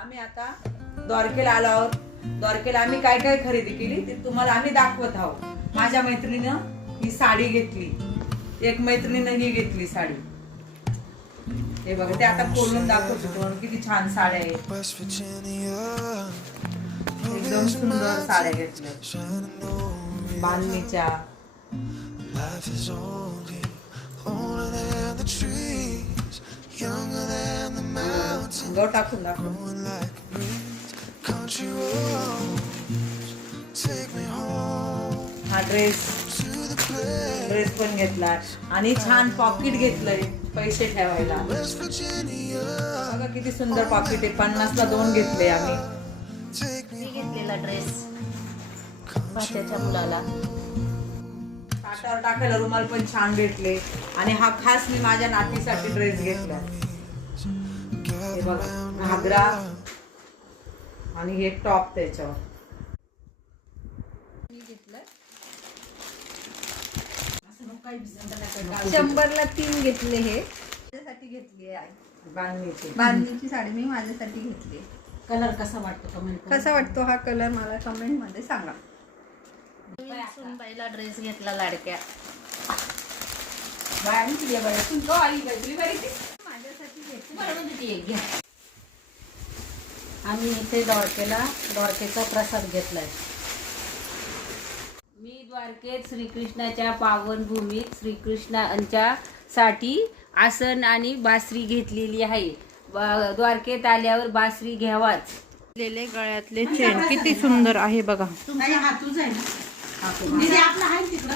आम्ही आता द्वारकेला आलो आहोत. द्वारकेला आम्ही काय काय खरेदी केली ते तुम्हाला आम्ही दाखवत आहोत. माझ्या मैत्रिणीनं ही साडी घेतली, एक मैत्रिणीनं ही घेतली साडी. हे बघा ते आता खोलून दाखवतो तुम्हाला किती छान साड्या आहेत. एकदम सुंदर साड्या घेतल्या बांधणीच्या. गो टाकून दाखव. हा ड्रेस पण घेतला आणि छान पॉकेट घेतलंय पैसे ठेवायला. बघा किती सुंदर पॉकेट आहे. 50ला 2 घेतले आम्ही. घेतलेला ड्रेस भाच्याच्या मुलाला. ताटावर टाकायला रुमाल पण छान भेटले. आणि हा खास मी माझ्या नातीसाठी ड्रेस घेतला. हे बघा घागरा आणि हे टॉप त्याच्यावर. मी घेतलं 100ला 3 घेतले. हे माझ्यासाठी घेतली आहे बांधणीची साडी. मी माझ्यासाठी घेतली. कलर कसा वाटतो कमेंट कसा वाटतो हा कलर मला कमेंट मध्ये सांगा. सुनबाईला ड्रेस घेतला लाडक्या. माझ्यासाठी घेतली. घ्या. आम्ही इथे द्वारकेचा प्रसाद घेतलाय. मी द्वारकेत श्रीकृष्णाच्या पावन भूमीत श्रीकृष्णांच्या साठी आसन आणि बासरी घेतलेली आहे. द्वारकेत आल्यावर बासरी घ्यावाच. लेले गळ्यातले चेन किती सुंदर आहे बघा. तुमचा हातूच आहे ना. आपला आहे तिकडं.